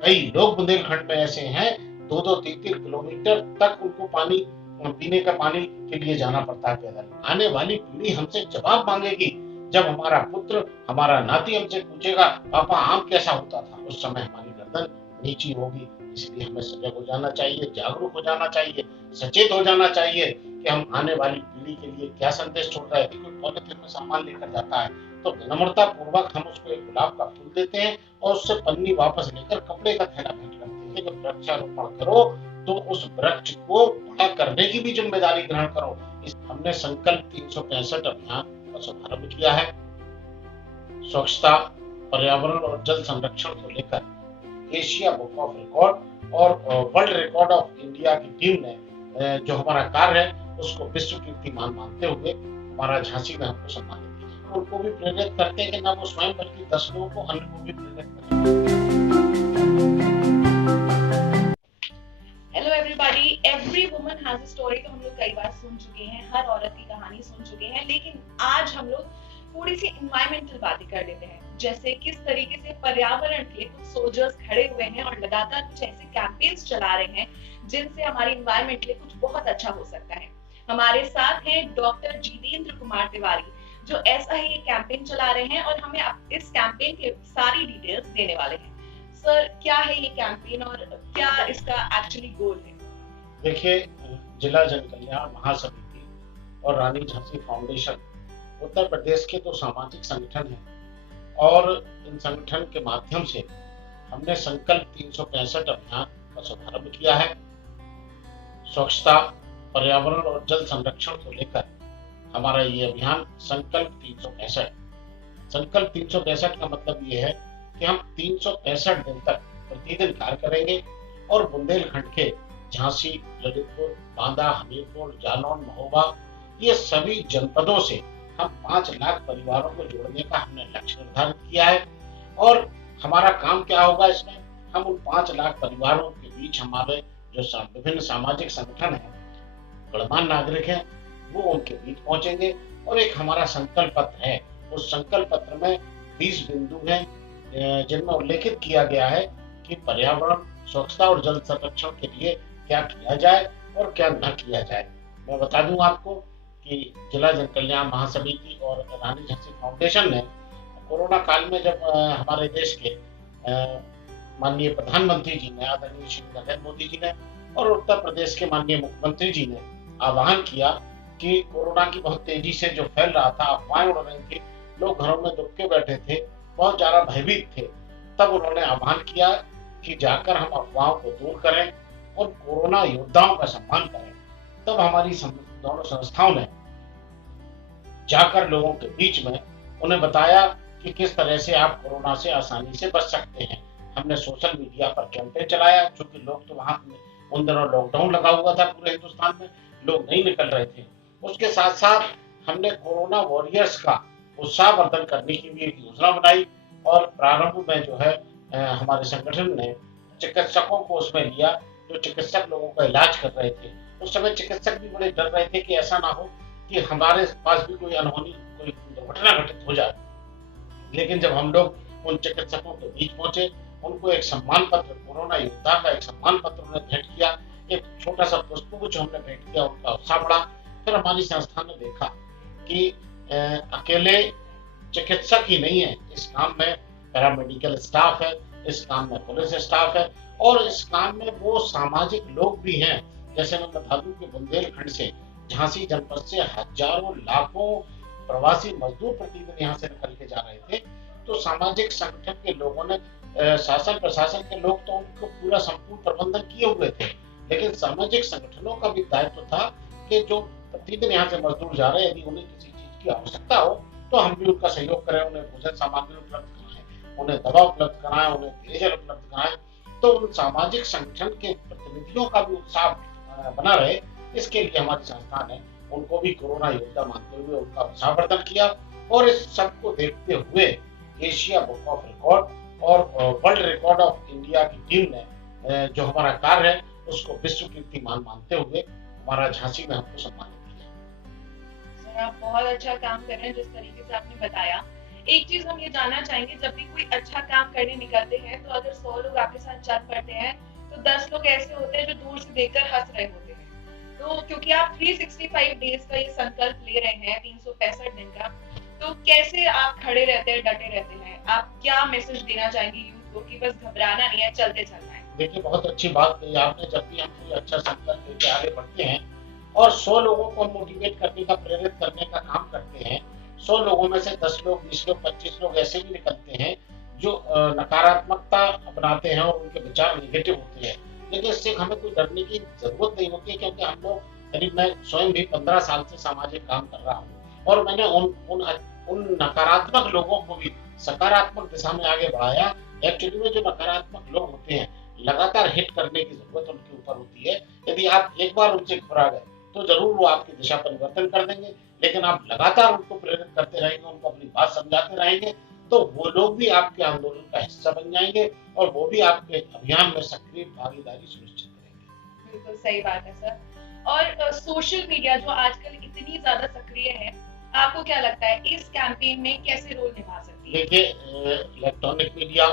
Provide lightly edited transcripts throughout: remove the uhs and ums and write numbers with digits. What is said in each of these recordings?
कई लोग बुंदेलखंड में ऐसे हैं, 2-2 3-3 किलोमीटर तक उनको पानी, पीने का पानी के लिए जाना पड़ता है पैदल। आने वाली पीढ़ी हमसे जवाब मांगेगी जब हमारा पुत्र, हमारा नाती हमसे पूछेगा, पापा आम कैसा होता था? उस समय हमारी गर्दन नीची होगी। इसलिए हमें सजग हो जाना चाहिए, जागरूक हो जाना चाहिए, सचेत हो जाना चाहिए कि हम आने वाली पीढ़ी के लिए क्या संदेश छोड़ रहे हैं। कोई पॉलिथीन में सामान लेकर जाता है तो विनम्रता पूर्वक हम उसको एक गुलाब का फूल देते हैं और उससे पन्नी वापस लेकर कपड़े का थैला भेंट करते हैं। जब वृक्षारोपण करो तो उस वृक्ष को बड़ा करने की भी जिम्मेदारी ग्रहण करो। हमने संकल्प 365 अभियान का शुभारंभ किया है। स्वच्छता, पर्यावरण और जल संरक्षण को लेकर एशिया बुक ऑफ रिकॉर्ड और वर्ल्ड रिकॉर्ड ऑफ इंडिया की टीम ने जो हमारा कार्य है उसको विश्व कीर्तिमान मानते हुए हमारा झांसी में हमको सम्मानित किया। उनको भी प्रेरित करते हैं कि ना वो स्वयं बल्कि 10 लोगों को, अन्य को भी प्रेरित करें। Hello everybody, every woman has a story तो हम लोग कई बार सुन चुके हैं, हर औरत की कहानी सुन चुके हैं, लेकिन आज हम लोग थोड़ी सी इन्वायरमेंटल बातें कर लेते हैं। जैसे किस तरीके से पर्यावरण के कुछ सोल्जर्स खड़े हुए हैं और लगातार कुछ ऐसे कैंपेन्स चला रहे हैं जिनसे हमारी इन्वायरमेंट के लिए कुछ बहुत अच्छा हो सकता है। हमारे साथ हैं डॉक्टर जितेंद्र कुमार तिवारी, जो ऐसा ही एक कैंपेन चला रहे हैं और हमें इस कैंपेन के सारी डिटेल्स देने वाले हैं। सर, क्या है ये कैंपेन और क्या इसका एक्चुअली गोल है? देखिए, जिला जन कल्याण महासमिति और रानी झांसी फाउंडेशन उत्तर प्रदेश के तो सामाजिक संगठन हैं और इन संगठन के माध्यम से हमने संकल्प 365 अभियान का शुभारंभ किया है। स्वच्छता, पर्यावरण और जल संरक्षण को लेकर हमारा ये अभियान संकल्प 365। संकल्प 365 का मतलब ये है कि हम 365 दिन तक प्रतिदिन कार्य करेंगे और बुंदेलखंड के झांसी, ललितपुर, बांदा, हमीरपुर, जालौन, महोबा, ये सभी जनपदों से हम 5 लाख परिवारों को जोड़ने का हमने लक्ष्य निर्धारित किया है। और हमारा काम क्या होगा इसमें? हम उन 5 लाख परिवारों के बीच हमारे जो विभिन्न सामाजिक संगठन हैं, गणमान्य नागरिक हैं, वो उनके बीच पहुंचेंगे और एक हमारा संकल्प पत्र है। उस संकल्प पत्र में 20 बिंदु हैं जिनमें उल्लेखित किया गया है कि पर्यावरण, स्वच्छता और जल संरक्षण के लिए क्या किया जाए और क्या न किया जाए। मैं बता दूं आपको कि जिला जन कल्याण महासमिति और रानी झांसी फाउंडेशन ने कोरोना काल में जब हमारे देश के माननीय प्रधानमंत्री जी ने, आदरणीय श्री नरेंद्र मोदी जी ने और उत्तर प्रदेश के माननीय मुख्यमंत्री जी ने आह्वान किया कि कोरोना की बहुत तेजी से जो फैल रहा था, अफवाहें उड़ रही थी, लोग घरों में दुबके बैठे थे, बहुत ज्यादा भयभीत थे, तब उन्होंने आह्वान किया कि जाकर हम अफवाहों को दूर करें और कोरोना योद्धाओं का सम्मान करें। तब हमारी दोनों संस्थाओं ने जाकर लोगों के बीच में उन्हें बताया कि किस तरह से आप कोरोना से आसानी से बच सकते हैं। हमने सोशल मीडिया पर कैंपेन चलाया, क्योंकि लोग तो वहां उन दिनों लॉकडाउन लगा हुआ था पूरे हिंदुस्तान में, लोग नहीं निकल रहे थे। उसके साथ साथ हमने कोरोना वॉरियर्स का उत्साहवर्धन करने की भी एक योजना बनाई और प्रारंभ में जो है हमारे संगठन ने चिकित्सकों को उसमें लिया, जो चिकित्सक लोगों का इलाज कर रहे थे। उस समय चिकित्सक भी बड़े डर रहे थे कि ऐसा ना हो कि हमारे पास भी कोई अनहोनी, कोई दुर्घटना घटित हो जाए। लेकिन जब हम लोग उन चिकित्सकों के बीच पहुंचे, उनको एक सम्मान पत्र, कोरोना योद्धा का एक सम्मान पत्र उन्हें भेंट किया, एक छोटा सा पुष्पगुच्छ हमने भेंट किया, उनका उत्साह बढ़ा। फिर हमारी संस्था ने देखा कि अकेले चिकित्सक ही नहीं है इस काम में, पैरामेडिकल स्टाफ है, इस काम में पुलिस स्टाफ है और इस काम में वो सामाजिक लोग भी हैं। जैसे मैं बता दूं कि बुंदेलखंड से, झांसी जनपद से हजारों लाखों प्रवासी मजदूर प्रतिदिन यहाँ से निकल के जा रहे थे। तो सामाजिक संगठन के लोगों ने, शासन प्रशासन के लोग तो उनको पूरा संपूर्ण प्रबंधन किए हुए थे, लेकिन सामाजिक संगठनों का भी दायित्व था कि जो प्रतिदिन यहाँ से मजदूर जा रहे हैं, यदि उन्हें किसी चीज की आवश्यकता हो तो हम भी उनका सहयोग करें, उन्हें भोजन सामग्री उपलब्ध कराएं, उन्हें दवा उपलब्ध कराएं, उन्हें पेयजल उपलब्ध कराएं। तो उन सामाजिक संगठन के प्रतिनिधियों का भी उत्साह बना रहे, इसके लिए हमारी संस्था ने उनको भी कोरोना योद्धा मानते हुए उनका उत्साहवर्धन किया। और इस सब को देखते हुए एशिया बुक ऑफ रिकॉर्ड और वर्ल्ड रिकॉर्ड ऑफ इंडिया की टीम ने जो हमारा कार्य है उसको विश्व कीर्तिमान मानते हुए हमारा झांसी में हमको सम्मानित किया। सर, आप बहुत अच्छा काम कर रहे हैं जिस तरीके से आपने बताया। एक चीज हम ये जानना चाहेंगे, जब भी कोई अच्छा काम करने निकलते हैं तो अगर 100 लोग आपके साथ चल पड़ते हैं तो 10 लोग ऐसे होते हैं जो दूर से देखकर हंस रहे होते हैं। तो क्योंकि आप 365 डेज का ये संकल्प ले रहे हैं, 365 दिन का, तो कैसे आप खड़े रहते हैं, डटे रहते हैं? आप क्या मैसेज देना चाहेंगे यूथ को कि बस घबराना नहीं है, चलते चलना है? देखिए, बहुत अच्छी बात कही आपने। जब भी हम कोई अच्छा संकल्प लेके आगे बढ़ते हैं और 100 लोगों को मोटिवेट करने का, प्रेरित करने का काम करते हैं, 100 लोगों में से 10 लोग, 20 लोग, 25 लोग ऐसे भी निकलते हैं जो नकारात्मकता अपनाते हैं और उनके विचार नेगेटिव होते हैं। लेकिन इससे हमें कोई डरने की जरूरत नहीं होती है, क्योंकि हम लोग, यानी मैं स्वयं भी 15 साल से सामाजिक काम कर रहा हूँ और मैंने उन नकारात्मक लोगों को भी सकारात्मक दिशा में आगे बढ़ाया। एक्चुअली में जो नकारात्मक लोग होते हैं, लगातार हिट करने की जरूरत उनके ऊपर होती है। यदि आप एक बार उनसे घबरा गए तो जरूर वो आपकी दिशा परिवर्तन कर देंगे, लेकिन आप लगातार उनको प्रेरित करते रहेंगे, उनको अपनी बात समझाते रहेंगे, तो वो लोग भी आपके आंदोलन का हिस्सा बन जाएंगे और वो भी आपके अभियान में सक्रिय भागीदारी सुनिश्चित करेंगे। बिल्कुल सही बात है सर। और सोशल मीडिया जो आजकल इतनी ज्यादा सक्रिय है, आपको क्या लगता है इस कैंपेन में कैसे रोल निभा सकती है? देखिए, इलेक्ट्रॉनिक मीडिया,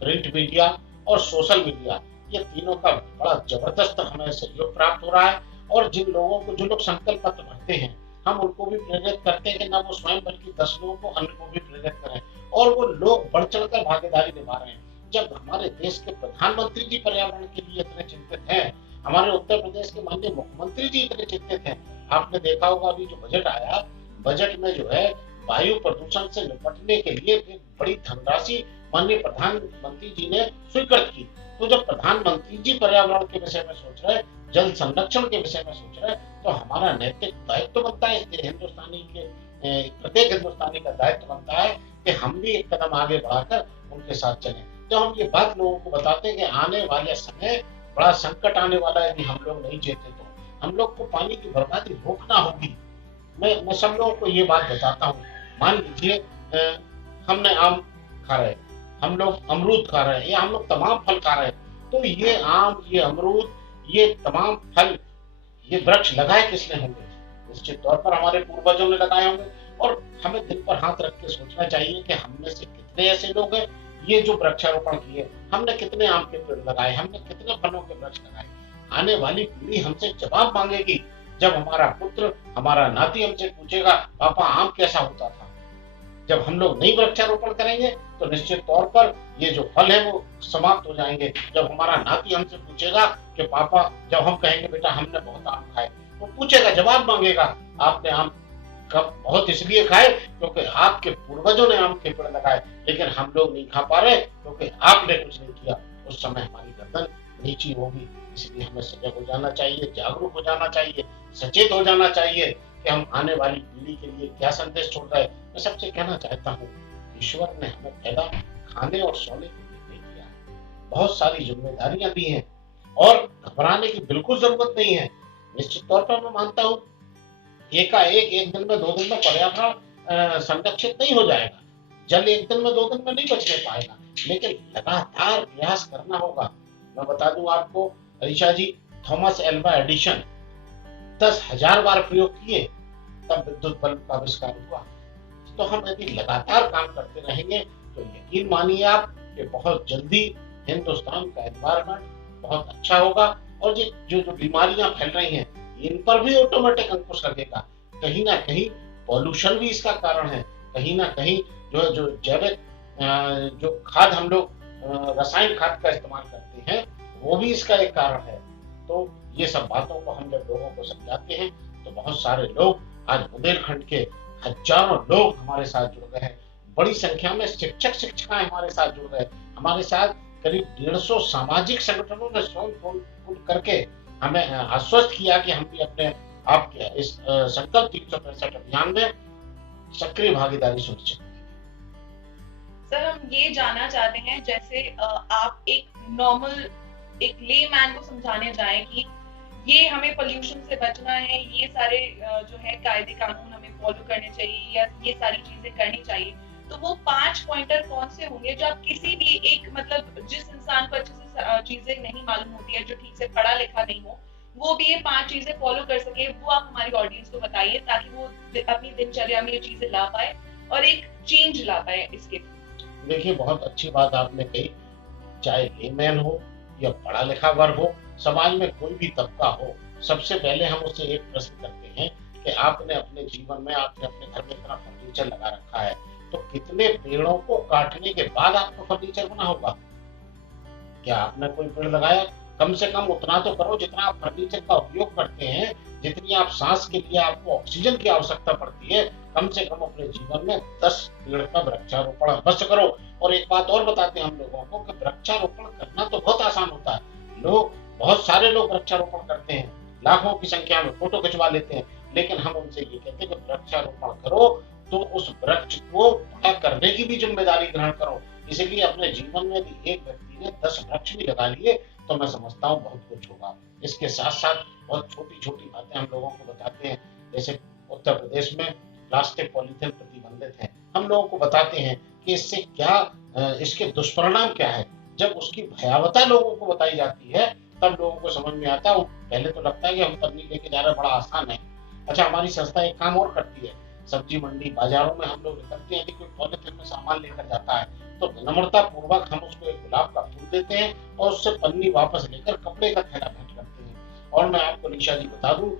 प्रिंट मीडिया और सोशल मीडिया, ये तीनों का बड़ा जबरदस्त हमें सहयोग प्राप्त हो रहा है। और जिन लोगों को, जो लोग संकल्प पत्र भरते हैं, हम उनको भी प्रेरित करते हैं कि ना वो स्वयं बल्कि 10 लोगों को, अन्य को भी प्रेरित करें, और वो लोग बढ़ चढ़कर भागीदारी निभा रहे हैं। जब हमारे देश के प्रधानमंत्री जी पर्यावरण के लिए इतने चिंतित हैं, हमारे उत्तर प्रदेश के माननीय मुख्यमंत्री जी इतने चिंतित हैं, आपने देखा होगा अभी जो बजट आया, बजट में जो है वायु प्रदूषण से निपटने के लिए एक बड़ी धनराशि माननीय प्रधानमंत्री जी ने स्वीकृत की। तो जब प्रधानमंत्री जी पर्यावरण के विषय में सोच रहे, जल संरक्षण के विषय में सोच रहे, तो हमारा नैतिक दायित्व बनता है, प्रत्येक हिंदुस्तानी का दायित्व बनता है कि हम भी एक कदम आगे बढ़ाकर उनके साथ चलें। जब हम ये बात लोगों को बताते हैं कि आने वाले समय बड़ा संकट आने वाला है, यदि हम लोग नहीं चेते तो हम लोग को पानी की बर्बादी रोकना होगी। मैं सब लोगों को ये बात बताता हूँ। मान लीजिए हमने आम खा रहे, हम लोग अमरूद खा रहे हैं, या हम लोग तमाम फल खा रहे हैं, तो ये आम, ये अमरूद, ये तमाम फल, ये वृक्ष लगाए किसने होंगे? निश्चित तौर पर हमारे पूर्वजों ने लगाए होंगे। और हमें दिल पर हाथ रख के सोचना चाहिए कि हम में से कितने ऐसे लोग हैं, ये जो वृक्षारोपण किए, हमने कितने आम के पेड़ लगाए, हमने कितने फलों के वृक्ष लगाए। आने वाली पीढ़ी हमसे जवाब मांगेगी जब हमारा पुत्र, हमारा नाती हमसे पूछेगा, पापा आम कैसा होता था? जब हम लोग नहीं वृक्षारोपण करेंगे तो निश्चित तौर पर ये जो फल है वो समाप्त हो जाएंगे। जब हमारा नाती हमसे पूछेगा कि पापा, जब हम कहेंगे बेटा हमने बहुत आम खाए, वो पूछेगा, जवाब मांगेगा, आपने आम कब बहुत इसलिए खाए क्योंकि आपके पूर्वजों ने आम के पेड़ लगाए, लेकिन हम लोग नहीं खा पा रहे क्योंकि आपने कुछ नहीं किया। उस समय हमारी गर्दन नीची होगी। इसलिए हमें सजग हो जाना चाहिए, जागरूक हो जाना चाहिए, सचेत हो जाना चाहिए कि हम आने वाली पीढ़ी के लिए क्या संदेश छोड़ रहे हैं। मैं सबसे कहना चाहता हूँ, ईश्वर ने हमें पैदा खाने और सोने के लिए नहीं किया है। बहुत सारी जिम्मेदारियां भी हैं और घबराने की बिल्कुल जरूरत नहीं है। निश्चित तौर पर मैं मानता हूँ एकाएक एक दिन में, 2 दिन में पर्यावरण संरक्षित नहीं हो जाएगा। जल एक दिन में, 2 दिन में नहीं बचने पाएगा, लेकिन लगातार प्रयास करना होगा। मैं बता दूं आपको अलीशा जी, थॉमस एल्वा एडिशन 10,000 बार प्रयोग किए तब विद्युत बल्ब का आविष्कार हुआ। तो हम यदि लगातार काम करते रहेंगे तो यकीन मानिए आप कि बहुत जल्दी हिंदुस्तान का एनवायरनमेंट बहुत अच्छा होगा। और जो जो बीमारियां फैल रही हैं, इन पर भी ऑटोमेटिक अंकुश लगेगा। कहीं ना कहीं पॉल्यूशन भी इसका कारण है, कहीं ना कहीं जो जैविक जो खाद हम लोग रासायनिक खाद का इस्तेमाल करते हैं, वो भी इसका एक कारण है। तो ये सब बातों को हम जब लोगों को समझाते हैं तो बहुत सारे लोग, आज बुंदेलखंड के हजारों लोग हमारे साथ जुड़ गए हैं। बड़ी संख्या में शिक्षक शिक्षिकाएं हमारे साथ जुड़ गए। हमारे साथ करीब 150 सामाजिक संगठनों ने स्वयं फोन करके हमें आश्वस्त किया कि हम भी अपने आपके इस संकल्प 365 अभियान में सक्रिय भागीदारी सुनिश्चित करेंगे। सर, हम ये जानना चाहते हैं, जैसे आप एक नॉर्मल, एक लेमैन को समझाने जाएं कि ये हमें पोल्यूशन से बचना है, ये सारे जो है कायदे कानून हमें फॉलो करने चाहिए, या ये सारी चीजें करनी चाहिए, तो वो 5 पॉइंटर कौन से होंगे जो आप किसी भी एक, मतलब जिस इंसान को अच्छे से चीजें नहीं मालूम होती है, जो ठीक से पढ़ा लिखा नहीं हो, वो भी ये 5 चीजें फॉलो कर सके, वो आप हमारी ऑडियंस को बताइए ताकि वो अपनी दिनचर्या में ये चीजें ला पाए और एक चेंज ला पाए इसके? देखिए, बहुत अच्छी बात आपने कही। चाहे लेमैन हो या पढ़ा लिखा वर्ग हो, समाज में कोई भी तबका हो, सबसे पहले हम उससे एक प्रश्न करते हैं कि आपने अपने जीवन में, आपने अपने घर में इतना फर्नीचर लगा रखा है, तो कितने पेड़ों को काटने के बाद आपका फर्नीचर बना होगा? क्या आपने कोई पेड़ लगाया? कम से कम उतना तो करो जितना आप फर्नीचर का उपयोग करते हैं, जितनी आप सांस के लिए आपको ऑक्सीजन की आवश्यकता पड़ती है, कम से कम अपने जीवन में 10 पेड़ का वृक्षारोपण अवश्य करो। और एक बात और बताते हैं हम लोगों को कि वृक्षारोपण करना तो बहुत आसान होता है। बहुत सारे लोग वृक्षारोपण करते हैं, लाखों की संख्या में फोटो खिंचवा लेते हैं, लेकिन हम उनसे ये कहते हैं कि वृक्षारोपण करो तो उस वृक्ष को बड़ा करने की भी जिम्मेदारी ग्रहण करो। इसलिए अपने जीवन में भी एक व्यक्ति ने 10 वृक्ष भी लगा लिए तो मैं समझता हूँ बहुत कुछ होगा। इसके साथ साथ बहुत छोटी छोटी बातें हम लोगों को बताते हैं, जैसे उत्तर प्रदेश में प्लास्टिक पॉलीथिन प्रतिबंधित है। हम लोगों को बताते हैं कि इससे क्या, इसके दुष्परिणाम क्या है। जब उसकी भयावता लोगों को बताई जाती है तब लोगों को समझ में आता है। पहले तो लगता है कि हम पन्नी लेके जा रहे हैं, बड़ा आसान है। अच्छा, हमारी संस्था एक काम और करती है, सब्जी मंडी बाजारों में हम लोग निकलते हैं, कोई पॉलीथिन में सामान लेकर जाता है तो विनम्रता पूर्वक हम उसको एक गुलाब का फूल देते हैं और उससे पन्नी वापस लेकर कपड़े का थैला भेंट करते हैं। और मैं आपको निशा जी बता दूं,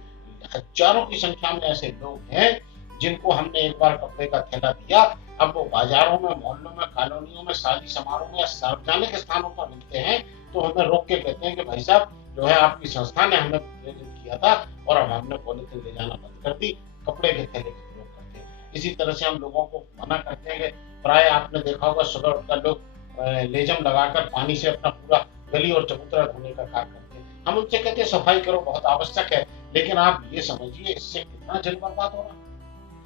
हजारों की संख्या में ऐसे लोग हैं जिनको हमने एक बार कपड़े का थैला दिया, अब वो बाजारों में, मोहल्लों में, कॉलोनियों में, शादी समारोह में या सार्वजनिक स्थानों पर मिलते हैं तो हमें रोक के कहते हैं कि भाई साहब, जो है आपकी संस्था ने हमें प्रेरित किया था और अब हमने पॉलीथिन ले जाना बंद कर दी, कपड़े के थैले का प्रयोग करते हैं। इसी तरह से हम लोगों को मना करते हैं कि प्राय आपने देखा होगा सुबह उठकर लोग लेजम लगाकर पानी से अपना पूरा गली और चबूतरा धोने का कार्य करते हैं। हम उनसे कहते हैं सफाई करो, बहुत आवश्यक है, लेकिन आप ये समझिए इससे कितना जल बर्बाद हो रहा है।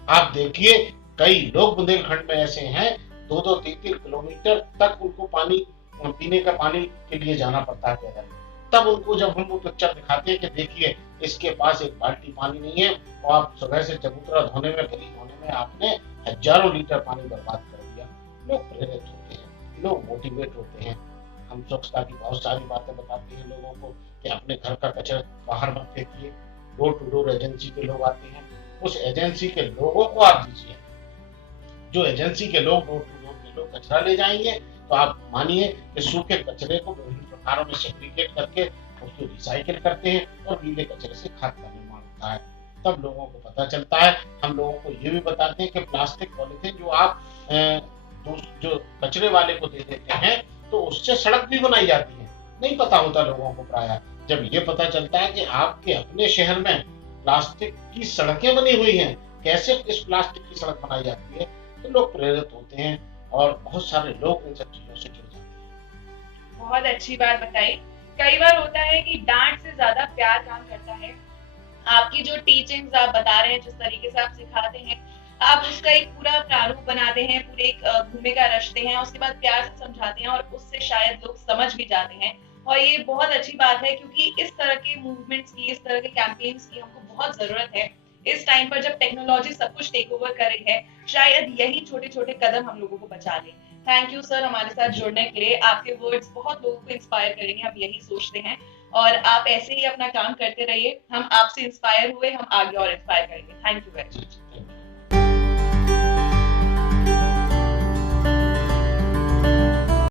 आप देखिए, कई लोग बुंदेलखंड में ऐसे हैं, 2-2, 3-3 किलोमीटर तक उनको पानी, पीने का पानी के लिए जाना पड़ता है पैदल। तब उनको जब हम वो पिक्चर दिखाते हैं कि देखिए इसके पास एक बाल्टी पानी नहीं है और आप सुबह से चबूतरा धोने में, गली धोने में आपने हजारों लीटर पानी बर्बाद कर दिया, लोग प्रेरित होते हैं, लोग मोटिवेट होते हैं। हम स्वच्छता की बहुत सारी बातें बताते हैं लोगों को कि अपने घर का कचरा बाहर मत फेंकिए। डोर टू डोर एजेंसी के लोग आते हैं, उस एजेंसी के लोगों को आप दीजिए। जो एजेंसी के लोग, डोर टू डोर के लोग कचरा ले जाएंगे तो आप मानिए कि सूखे कचरे को विभिन्न प्रकारों में सेग्रीगेट करके उसको रिसाइकिल करते हैं और गीले कचरे से खाद का निर्माण होता है। तब लोगों को पता चलता है। हम लोगों को ये भी बताते हैं कि प्लास्टिक पॉलीथिन जो आप जो कचरे वाले को दे देते हैं तो उससे सड़क भी बनाई जाती है, नहीं पता होता लोगों को। प्रायः जब ये पता चलता है कि आपके अपने शहर में प्लास्टिक की सड़कें बनी हुई हैं, कैसे इस प्लास्टिक की सड़क बनाई जाती है, तो लोग प्रेरित होते हैं और बहुत सारे लोग इन सब चीजों से जुड़ जाते हैं। बहुत अच्छी बात बताई। कई बार होता है कि डांट से ज्यादा प्यार काम करता है। आपकी जो टीचिंग्स आप बता रहे हैं, जिस तरीके से आप सिखाते हैं, आप उसका एक पूरा प्रारूप बनाते हैं, पूरे एक भूमिका रचते हैं, उसके बाद प्यार से समझाते हैं और उससे शायद लोग समझ भी जाते हैं। और ये बहुत अच्छी बात है क्योंकि इस तरह के मूवमेंट्स की, इस तरह के कैंपेन्स की हमको बहुत जरूरत है। इस टाइम पर जब टेक्नोलॉजी सब कुछ टेक ओवर कर रही है, शायद यही छोटे छोटे कदम हम लोगों को बचा ले। थैंक यू सर हमारे साथ जुड़ने के लिए। आपके वर्ड्स बहुत लोगों को इंस्पायर करेंगे, हम यही सोचते हैं। और आप ऐसे ही अपना काम करते रहिए। हम आपसे इंस्पायर हुए, हम आगे और इंस्पायर करेंगे। Thank you very much.